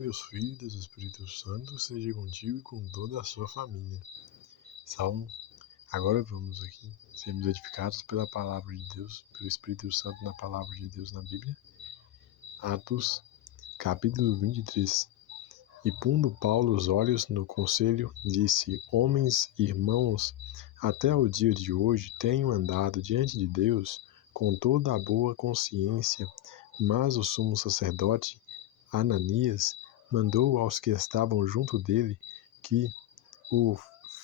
Deus Filho e Deus Espírito Santo, seja contigo e com toda a sua família. Salmo. Agora vamos aqui sermos edificados pela palavra de Deus, pelo Espírito Santo na palavra de Deus na Bíblia. Atos, capítulo 23. E pondo Paulo os olhos no conselho, disse: Homens e irmãos, até o dia de hoje tenho andado diante de Deus com toda a boa consciência, mas o sumo sacerdote, Ananias, mandou aos que estavam junto dele que o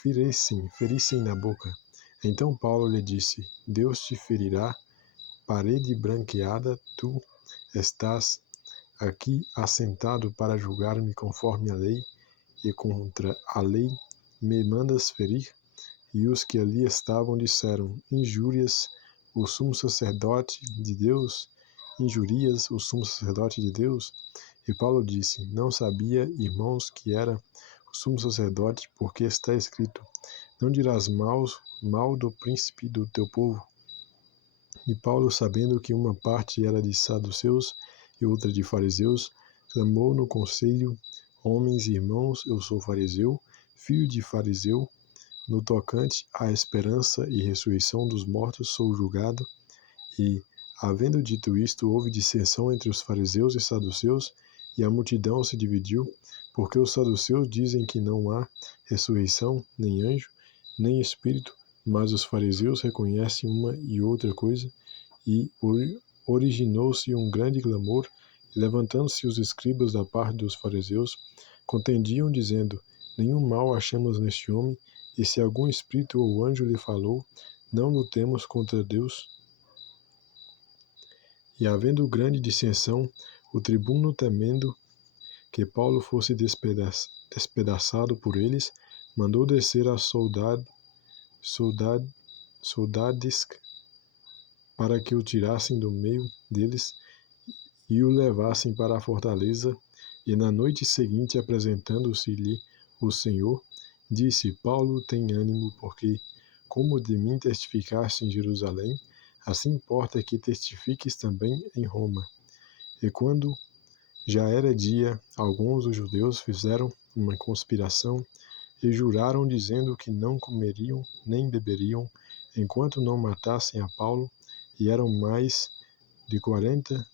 ferissem na boca. Então Paulo lhe disse: Deus te ferirá, parede branqueada, tu estás aqui assentado para julgar-me conforme a lei, e contra a lei me mandas ferir? E os que ali estavam disseram: Injurias o sumo sacerdote de Deus? Injurias o sumo sacerdote de Deus? E Paulo disse: Não sabia, irmãos, que era o sumo sacerdote, porque está escrito: Não dirás mal do príncipe do teu povo. E Paulo, sabendo que uma parte era de saduceus e outra de fariseus, clamou no conselho: Homens e irmãos, eu sou fariseu, filho de fariseu. No tocante à esperança e ressurreição dos mortos sou julgado. E, havendo dito isto, houve dissensão entre os fariseus e saduceus, e a multidão se dividiu, porque os saduceus dizem que não há ressurreição, nem anjo, nem espírito, mas os fariseus reconhecem uma e outra coisa, e originou-se um grande clamor, e levantando-se os escribas da parte dos fariseus, contendiam, dizendo: Nenhum mal achamos neste homem, e se algum espírito ou anjo lhe falou, não lutemos contra Deus. E havendo grande dissensão, o tribuno, temendo que Paulo fosse despedaçado por eles, mandou descer a soldades para que o tirassem do meio deles e o levassem para a fortaleza. E na noite seguinte, apresentando-se-lhe o Senhor, disse: Paulo, tem ânimo, porque, como de mim testificaste em Jerusalém, assim importa que testifiques também em Roma. E quando já era dia, alguns dos judeus fizeram uma conspiração e juraram, dizendo que não comeriam nem beberiam, enquanto não matassem a Paulo, e eram mais de 40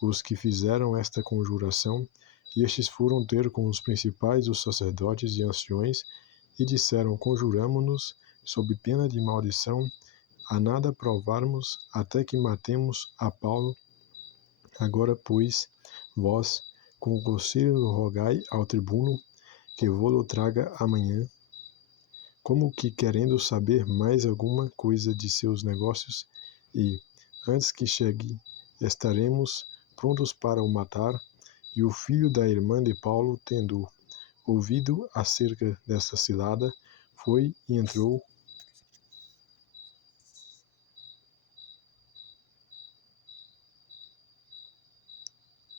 os que fizeram esta conjuração. E estes foram ter com os principais dos sacerdotes e anciões, e disseram: Conjuramo-nos, sob pena de maldição, a nada provarmos, até que matemos a Paulo. Agora, pois, vós, com o conselho, rogai ao tribuno que vô-lo traga amanhã, como que querendo saber mais alguma coisa de seus negócios, e, antes que chegue, estaremos prontos para o matar. E o filho da irmã de Paulo, tendo ouvido acerca desta cilada, foi e entrou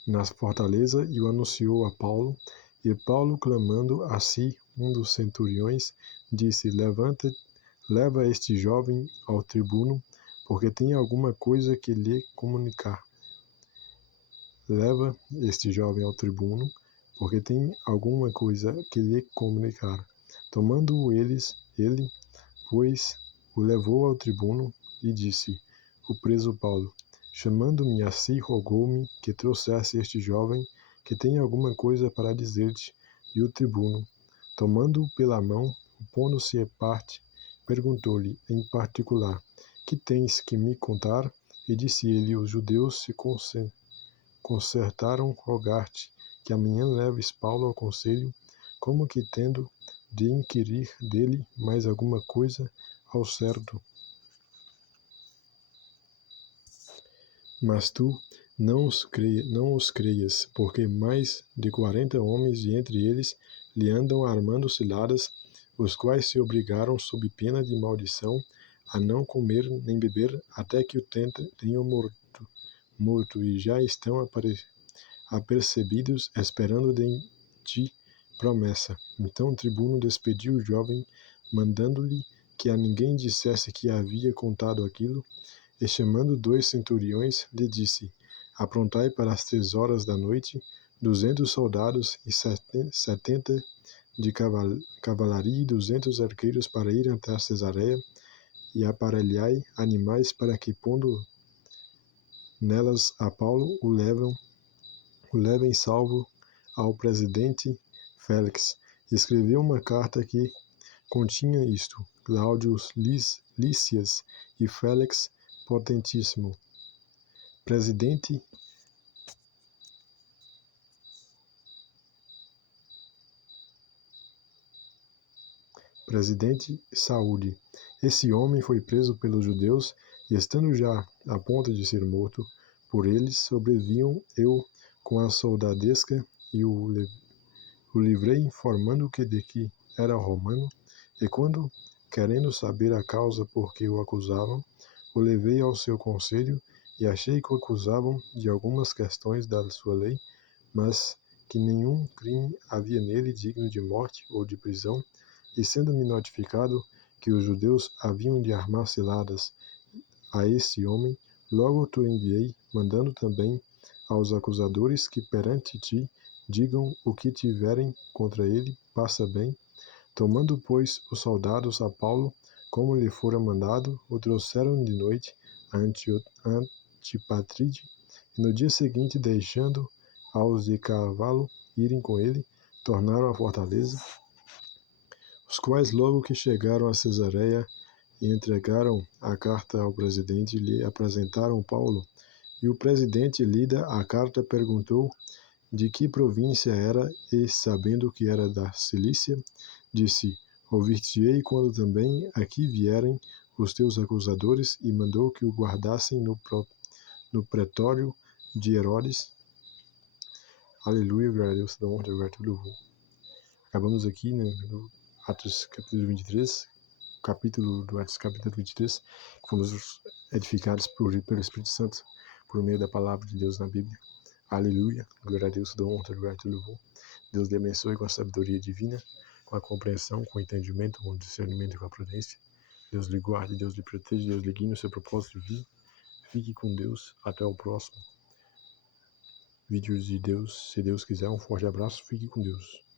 na fortaleza e o anunciou a Paulo. E Paulo, clamando a si um dos centuriões, disse: leva este jovem ao tribuno, porque tem alguma coisa que lhe comunicar. Leva este jovem ao tribuno, porque tem alguma coisa que lhe comunicar. Tomando ele, pois, o levou ao tribuno e disse: O preso Paulo, chamando-me a si, rogou-me que trouxesse este jovem, que tem alguma coisa para dizer-te. E o tribuno, tomando-o pela mão, pondo-se à parte, perguntou-lhe em particular: Que tens que me contar? E disse ele: Os judeus se concertaram rogar-te que amanhã leves Paulo ao conselho, como que tendo de inquirir dele mais alguma coisa ao certo. Mas tu não os creias, porque mais de 40 homens, e entre eles lhe andam armando ciladas, os quais se obrigaram, sob pena de maldição, a não comer nem beber, até que o tenham morto, e já estão apercebidos, esperando de ti promessa. Então o tribuno despediu o jovem, mandando-lhe que a ninguém dissesse que havia contado aquilo, e chamando 2 centuriões, lhe disse: Aprontai para as 3 horas da noite, 200 soldados e 70 de cavalaria e 200 arqueiros para ir até Cesareia, e aparelhai animais para que, pondo nelas a Paulo, o levem salvo ao presidente Félix. Escreveu uma carta que continha isto: Cláudio Lísias e Félix Potentíssimo, presidente Saúde. Esse homem foi preso pelos judeus e, estando já a ponto de ser morto por eles, sobreviam eu com a soldadesca e o livrei, informando que de que era romano, e quando, querendo saber a causa por que o acusavam, o levei ao seu conselho e achei que o acusavam de algumas questões da sua lei, mas que nenhum crime havia nele digno de morte ou de prisão, e sendo-me notificado que os judeus haviam de armar ciladas a esse homem, logo te enviei, mandando também aos acusadores que perante ti digam o que tiverem contra ele, passa bem. Tomando, pois, os soldados a Paulo, como lhe fora mandado, o trouxeram de noite a Antipatride, e no dia seguinte, deixando aos de cavalo irem com ele, tornaram à fortaleza, os quais, logo que chegaram a Cesareia e entregaram a carta ao presidente, lhe apresentaram Paulo. E o presidente, lida a carta, perguntou de que província era, e, sabendo que era da Cilícia, disse: Ouvir-te-ei quando também aqui vierem os teus acusadores, e mandou que o guardassem no pretório de Herodes. Aleluia, glória a Deus, da honra, glória e louvor. Acabamos aqui, né, no Atos capítulo 23, capítulo do Atos capítulo 23, que fomos edificados pelo Espírito Santo por meio da palavra de Deus na Bíblia. Aleluia, glória a Deus, da honra, glória e louvor. Deus lhe abençoe com a sabedoria divina, com a compreensão, com o entendimento, com o discernimento e com a prudência. Deus lhe guarde, Deus lhe proteja, Deus lhe guie no seu propósito de vida. Fique com Deus, até o próximo vídeo de Deus, se Deus quiser. Um forte abraço, fique com Deus.